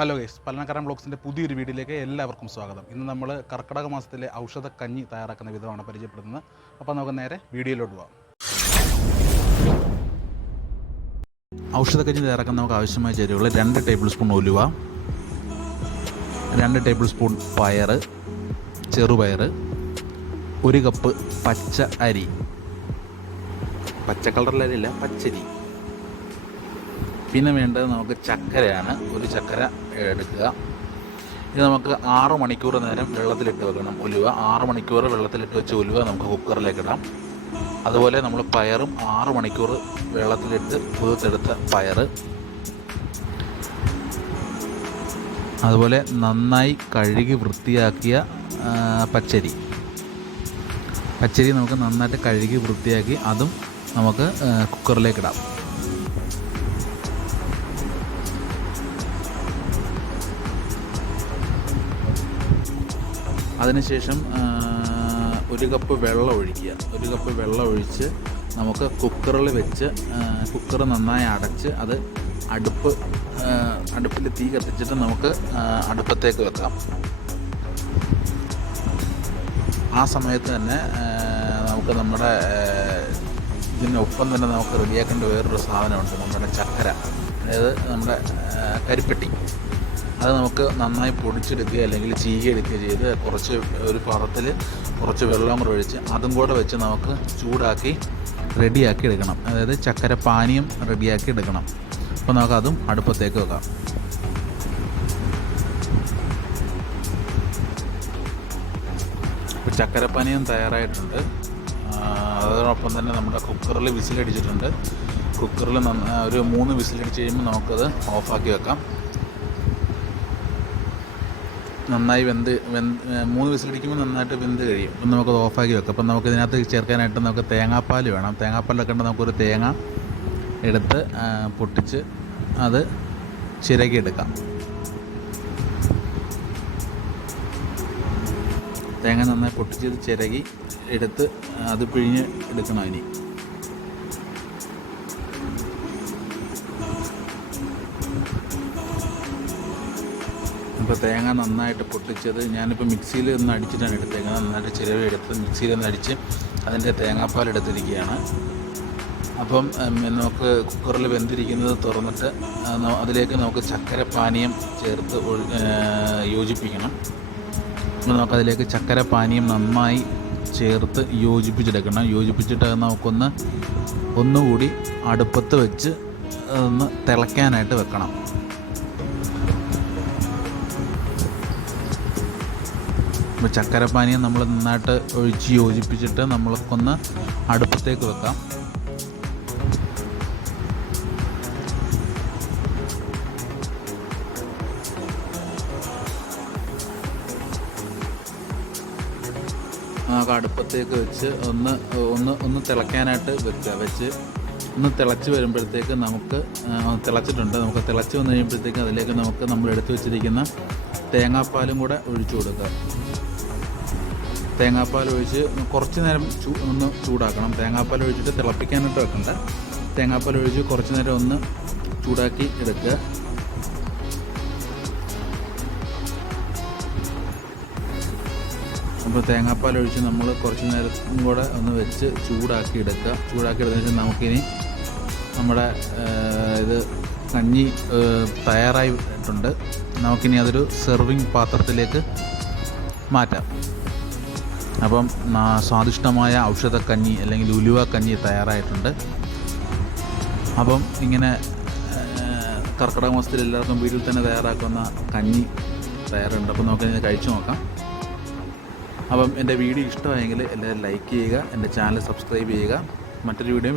Hello guys, പല്ലനക്കാരൻ ബ്ലോഗ്സിൻ്റെ പുതിയൊരു വീഡിയോയിലേക്ക് എല്ലാവർക്കും സ്വാഗതം. ഇന്ന് നമ്മൾ കർക്കിടക മാസത്തിലെ ഔഷധ കഞ്ഞി തയ്യാറാക്കുന്ന വിധമാണ് പരിചയപ്പെടുന്നത്. അപ്പോൾ നമുക്ക് നേരെ വീഡിയോയിലോട്ട് പോകാം. ഔഷധ കഞ്ഞി തയ്യാറാക്കാൻ നമുക്ക് ആവശ്യമായ ചേരുവകൾ 2 ടേബിൾ സ്പൂൺ ഉലുവ, 2 ടേബിൾ സ്പൂൺ പയർ, ചെറുപയർ, 1 കപ്പ് പച്ച അരി, പച്ച കളറിലരില്ല, പച്ചരി. പിന്നെ വേണ്ടത് നമുക്ക് ചക്കരയാണ്. ഒരു ചക്കര എടുക്കുക. ഇത് നമുക്ക് 6 മണിക്കൂർ നേരം വെള്ളത്തിലിട്ട് വെക്കണം. ഉലുവ 6 മണിക്കൂർ വെള്ളത്തിലിട്ട് വെച്ച് ഉലുവ നമുക്ക് കുക്കറിലേക്ക് ഇടാം. അതുപോലെ നമ്മൾ പയറും 6 മണിക്കൂർ വെള്ളത്തിലിട്ട് കുതിർത്തെടുത്ത പയർ, അതുപോലെ നന്നായി കഴുകി വൃത്തിയാക്കിയ പച്ചരി നമുക്ക് നന്നായിട്ട് കഴുകി വൃത്തിയാക്കി അതും നമുക്ക് കുക്കറിലേക്ക് ഇടാം. അതിനുശേഷം 1 കപ്പ് വെള്ളം ഒഴിക്കുക. 1 കപ്പ് വെള്ളം ഒഴിച്ച് നമുക്ക് കുക്കറിൽ വെച്ച് കുക്കർ നന്നായി അടച്ച് അത് അടുപ്പിൽ തീ കത്തിച്ചിട്ട് നമുക്ക് അടുപ്പത്തേക്ക് വെക്കാം. ആ സമയത്ത് തന്നെ നമുക്ക് നമ്മുടെ ഇതിനൊപ്പം തന്നെ നമുക്ക് റെഡിയാക്കേണ്ട വേറൊരു സാധനമുണ്ട്, നമ്മുടെ ചക്കര, അതായത് നമ്മുടെ കരിപ്പെട്ടി. അത് നമുക്ക് നന്നായി പൊടിച്ചെടുക്കുക അല്ലെങ്കിൽ ചീകിയെടുക്കുക ചെയ്ത് ഒരു പാത്രത്തിൽ കുറച്ച് വെള്ളം കൂടെ ഒഴിച്ച് അതും കൂടെ വെച്ച് നമുക്ക് ചൂടാക്കി റെഡിയാക്കി എടുക്കണം. അതായത് ചക്കര പാനീയം റെഡിയാക്കി എടുക്കണം. അപ്പോൾ നമുക്കതും അടുപ്പത്തേക്ക് വെക്കാം. ഇപ്പോൾ ചക്കരപ്പാനീയം തയ്യാറായിട്ടുണ്ട്. അതോടൊപ്പം തന്നെ നമ്മുടെ കുക്കറിൽ വിസിലടിച്ചിട്ടുണ്ട്. കുക്കറിൽ ഒരു 3 വിസിലടിച്ച് കഴിയുമ്പോൾ നമുക്കത് ഓഫാക്കി വെക്കാം. നന്നായി 3 വിസിലടിക്കുമ്പോൾ നന്നായിട്ട് വെന്ത് കഴിയും. അപ്പം നമുക്കത് ഓഫാക്കി വെക്കാം. അപ്പം നമുക്ക് ഇതിനകത്ത് ചേർക്കാനായിട്ട് നമുക്ക് തേങ്ങാപ്പാൽ വേണം. തേങ്ങാപ്പാലൊക്കെ ഉണ്ട്. നമുക്കൊരു തേങ്ങ എടുത്ത് പൊട്ടിച്ച് അത് ചിരകിയെടുക്കാം. തേങ്ങ നന്നായി പൊട്ടിച്ച് ചിരകി എടുത്ത് അത് പിഴിഞ്ഞ് എടുക്കണം. ഇനി ഇപ്പോൾ തേങ്ങ നന്നായിട്ട് പൊട്ടിച്ചത് ഞാനിപ്പോൾ മിക്സിയിൽ ഒന്ന് അടിച്ചിട്ടാണ് എടുത്തേക്കുന്നത്. നന്നായിട്ട് ചിരവി എടുത്ത് മിക്സിയിൽ ഒന്ന് അടിച്ച് അതിൻ്റെ തേങ്ങാപ്പാൽ എടുത്തിരിക്കുകയാണ്. അപ്പം നമുക്ക് കുക്കറിൽ വെന്തിരിക്കുന്നത് തുറന്നിട്ട് അതിലേക്ക് നമുക്ക് ചക്കര പാനീയം ചേർത്ത് യോജിപ്പിക്കണം. നമുക്കതിലേക്ക് ചക്കര പാനീയം നന്നായി ചേർത്ത് യോജിപ്പിച്ചെടുക്കണം. യോജിപ്പിച്ചിട്ട് അത് ഒന്നുകൂടി അടുപ്പത്ത് വെച്ച് ഒന്ന് തിളയ്ക്കാനായിട്ട് വെക്കണം. അപ്പോൾ ചക്കരപ്പാനീയം നമ്മൾ നന്നായിട്ട് ഒഴിച്ച് യോജിപ്പിച്ചിട്ട് നമ്മൾക്കൊന്ന് അടുപ്പത്തേക്ക് വെക്കാം. നമുക്ക് അടുപ്പത്തേക്ക് വെച്ച് ഒന്ന് തിളയ്ക്കാനായിട്ട് വെച്ച് ഒന്ന് തിളച്ച് വരുമ്പോഴത്തേക്ക് നമുക്ക് തിളച്ചിട്ടുണ്ട്. നമുക്ക് തിളച്ച് വന്നു കഴിയുമ്പോഴത്തേക്ക് അതിലേക്ക് നമ്മൾ എടുത്തു വെച്ചിരിക്കുന്ന തേങ്ങാപ്പാലും കൂടെ ഒഴിച്ചു കൊടുക്കുക. തേങ്ങാപ്പാൽ ഒഴിച്ച് കുറച്ച് നേരം ഒന്ന് ചൂടാക്കണം. തേങ്ങാപ്പാൽ ഒഴിച്ചിട്ട് തിളപ്പിക്കാനായിട്ട് വെക്കണ്ട. തേങ്ങാപ്പാൽ ഒഴിച്ച് കുറച്ച് നേരം ഒന്ന് ചൂടാക്കി എടുക്കുക. അപ്പോൾ തേങ്ങാപ്പാൽ ഒഴിച്ച് നമ്മൾ കുറച്ച് നേരം കൂടെ ഒന്ന് വെച്ച് ചൂടാക്കി എടുത്തതിന് ശേഷം നമുക്കിനി നമ്മുടെ ഇത് കഞ്ഞി തയ്യാറായിട്ടുണ്ട്. നമുക്കിനി അതൊരു സെർവിങ് പാത്രത്തിലേക്ക് മാറ്റാം. അപ്പം സ്വാദിഷ്ടമായ ഔഷധക്കഞ്ഞി അല്ലെങ്കിൽ ഉലുവ കഞ്ഞി തയ്യാറായിട്ടുണ്ട്. അപ്പം ഇങ്ങനെ കർക്കിടക മാസത്തിൽ എല്ലാവർക്കും വീട്ടിൽ തന്നെ തയ്യാറാക്കുന്ന കഞ്ഞി തയ്യാറുണ്ട്. അപ്പം നമുക്കിത് കഴിച്ചു നോക്കാം. അപ്പം എൻ്റെ വീഡിയോ ഇഷ്ടമായെങ്കിൽ എല്ലാവരും ലൈക്ക് ചെയ്യുക, എൻ്റെ ചാനൽ സബ്സ്ക്രൈബ് ചെയ്യുക. മറ്റൊരു വീഡിയോ